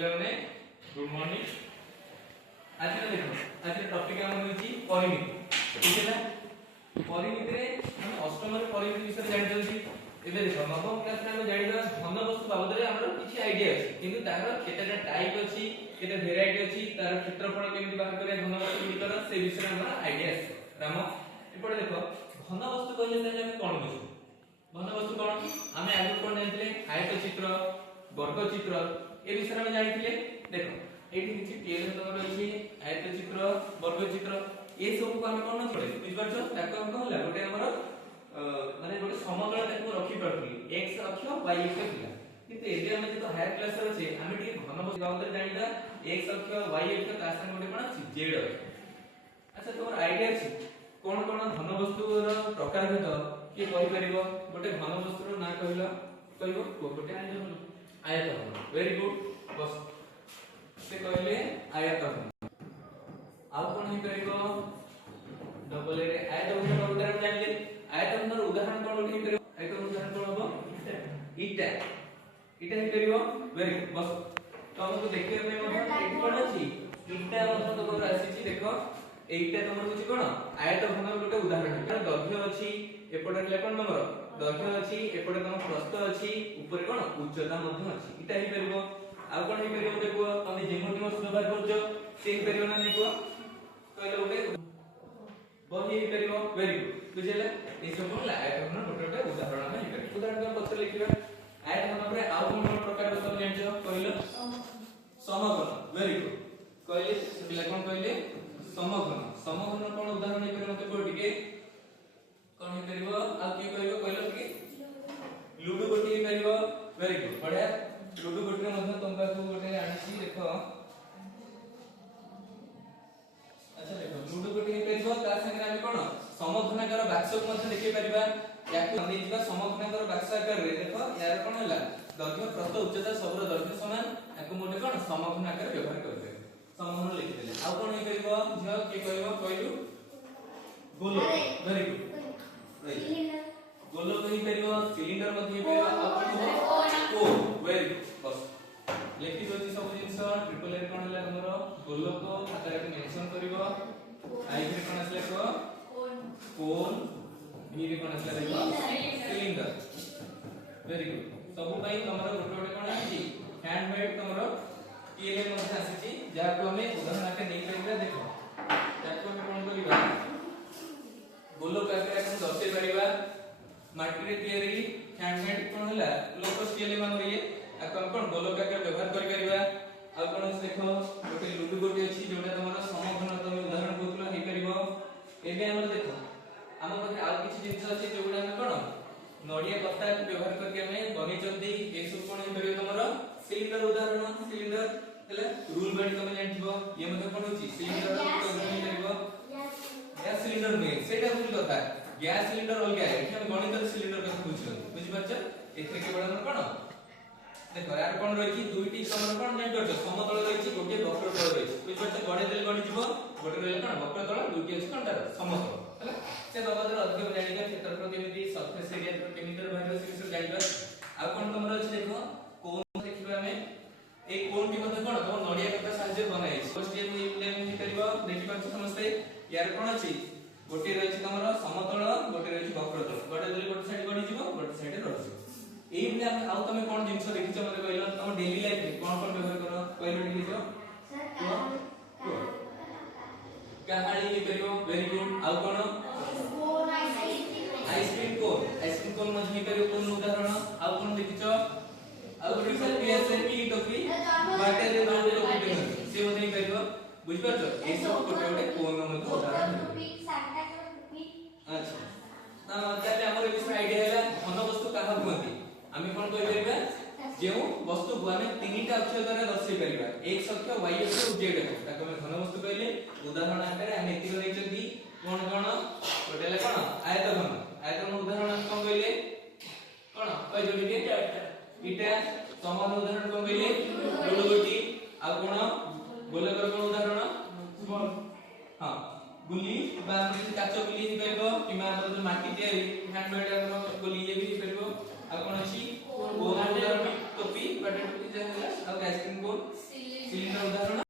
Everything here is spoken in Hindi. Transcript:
पिलाने गुड मॉर्निंग। आज देखो आज टॉपिक हम होची परिमिति। ठीक है ना, परिमिति रे हम अष्टम रे परिमिति विषय जानि जल्दी एबे देखो नवम क्लास रे हम जानिबा घन वस्तु बाबद रे हमर किछि आईडिया अछि, किंतु तार केतेटा टाइप अछि, केते वेराइटी अछि, तार क्षेत्रफल केमिति बाहर करे घन वस्तु गुलिकर से विषय हमर आईडिया अछि। राम एपटे देखो घन वस्तु कहले ताले हम कोन बुझू? घन वस्तु कोन हमें आगु कोन जानथिले आयत चित्र वर्ग चित्र ए विषय में जानिथिले। देखो एठी किछि टेल तमर अछि आयत चित्र वर्ग चित्र ए सब को हम कोन पड़े बुझ परछो ताको हम कहला गोटे हमर माने गोटे समतल ताको रखि परथि x अक्ष y अक्ष थिला, किंतु एबे हम जे हायर क्लास रे अछि हम टी घन वस्तु बाबद जानिदा x अक्ष y अक्ष ता संग गोटे कोन अछि z अक्ष। अच्छा तोर आईडिया अछि कोन कोन घन वस्तु रो प्रकार भेद के कहि परिबो? गोटे घन वस्तु रो ना कहइबो गोटे आयत घन। वेरी गुड, बस से कहले आयत घन। आ कोन हे करिवो डबल रे आयत घन रो उदाहरण जानले। आयत घन रो उदाहरण कोन हे करिवो? आयत घन उदाहरण कोन हबो? ईटा ईटा हे करिवो। वेरी गुड, बस तो हमको देखिबे पे मतलब एठी कोन अछि ईटा मतलब तोर आसीची। देखो एईटा तमर किछि कोन आयत घन रो गोटे उदाहरण है। दैर्घ्य अछि एपटे ले कोन तमर दैर्घ्य अछि एपटे तम प्रस्थ अछि ऊपर कोन उच्चता मध्ये अछि। ईटा हे करिवो। आ कोन हे करिवो देखो तमे जेमोटी मस व्यवहार करजो से हे करिवो ना देखो कहले ओके बही हे करिवो। वेरी गुड, बुझिले ए सब कोन आयत घन गोटे गोटे उदाहरण हे करिवो। उदाहरण हम पत्र लिखिबा आयत घन रे आ कोन प्रकार रो तमे जानजो कहलो समघन। वेरी गुड, कहले पिला कोन कहले समघन। समघन कोन उदाहरण हे करिवो मते को टिके कोन हे करिवो आ की करिवो कहलो कि लूडो गोटी हे करिवो। वेरी गुड, बढ़िया। लूडो गोटी रे मध्ये तुम पाखु गोटे आनिछि देखो। अच्छा देखो लूडो गोटी हे करिवो ता संगे हम कोन समघनाकार बाक्स को मध्ये देखि परिबा। याकु नै जिबा समघनाकार बाक्स आकार रे देखो यार कोन हला दैर्घ्य प्रस्थ उच्चता सबरो दैर्घ्य समान याकु मोटे कोन समघनाकार व्यवहार करबे। समघन लिखि देले। आ कोन हे करिवो जो के करिवो कहलु गोलक। वेरी गुड, सिलिंडर गोलक हे करिवो। सिलिंडर मध्ये हे करिवो आ कोन कोन। वेरी गुड, बस लिखि दोछि सब जिंस। ट्रिपल ए कोन हला हमरो गोलक खाता रे मेंशन करिवो। आई रे कोन असले को कोन भी रे कोन असले देखो सिलिंडर। वेरी गुड, सब पई हमरो गोटे गोटे कोन आछि हैंडमेड हमरो टीएलए मध्ये आछि जा को हमें उदाहरण आके नै परिबा। देखो ताको हम कोन करिबा गोलक आके हम दर्शै परिबा। माटी रे तयारी हैंडमेड कोन हला लोक स्केल मानर ये आको कोन गोलक आके व्यवहार करि परिबा। आ कोन देखो गोटे लूडो गोटी अछि जोटा तमरा समघन तमे उदाहरण कोतलो हे करिवो। एबे हमर देखो हम पथे आ किछि जिंस अछि जोगुडा हम कोन नडिया पत्ता के व्यवहार करके हमें बनि जल्दी ए सब कोन हे करिवो तमरा सिलिंडर उदाहरण। सिलिंडर हला रूल बाडी तमे जानथिबो ये मध्ये कोन होछि सिलिंडर को उदाहरण करिवो। गैस सिलिंडर में सेटा भूल कथा गैस सिलिंडर अलग है कि हम गणित सिलिंडर कथा बुझियो बुझि परछ। एथे केवल हम कोन देखो यार कोन रहिछि दुईटी तमर कोन जानि परछ समतल रहिछि गोटे वक्रतल रहिछि बुझि परछ। गडे देल गणि जीवो गोटे रहले कोन वक्रतल दुईटी अछि कोन तार समतल हला से बाबद अधिक जानिका क्षेत्रफल केमिति सरफेस एरिया केमिति भाग से विषय जानिबा। आ कोन तमर अछि देखो कोन देखिबा हमें ए कोन टी मध्ये कोन तो नडिया कथा साहाय्य बनाइ फर्स्ट ईयर में प्लेन में करिवो देखि परछ समझते। यार कोन अछि गोटे रहिछि तमर समतल गोटे रहिछि वक्रतल गडे देल गोटे साइड गणि जीवो गोटे साइड रहछि। एई में हम आउ तमे कोन जिंस देखिछ मते कहलो तम डेली लाइफ में कोन कोन व्यवहार करो कहलो देखिछ सर कहानी हे करियो। वेरी गुड, आउ कोन आइसक्रीम कोन मध्ये हे करियो कोन उदाहरण। आउ कोन देखिछ आउ गोटे सर पीएसएपी टोपी बाटे रे बाटे टोपी से मध्ये हे करियो बुझ परछ। ए सब गोटे गोटे कोन मध्ये उदाहरण टोपी साटा टोपी। अच्छा ना ताले हमर विषय आईडिया हैला घन वस्तु काहा कहती आमी कोन कहि परिबा जेउ वस्तु को हमें तीनटा अक्षर द्वारा दर्शाइ परिबा x अक्ष y अक्ष और z अक्ष ताको हम घन वस्तु कहले। उदाहरण आकारे हम एति रहिचंदी कोन कोन गोटेले कोन आयत घन। आयत घन उदाहरण हम कोन कहले कोन कहि जोडी के ईटा समान उदाहरण कोन कहले लूडो गोटी। आ कोन गोलकर कोन उदाहरण हां गुली बा हम काच गुली हे परबो किमा हमर जो माटी तयारी हैंडमेड हमर गुली ये भी परबो। आ कोन अछि कोन उदाहरण टोपी बाटे टोपी जे होला आ आइसक्रीम कोन ସିଲିଣ୍ଡର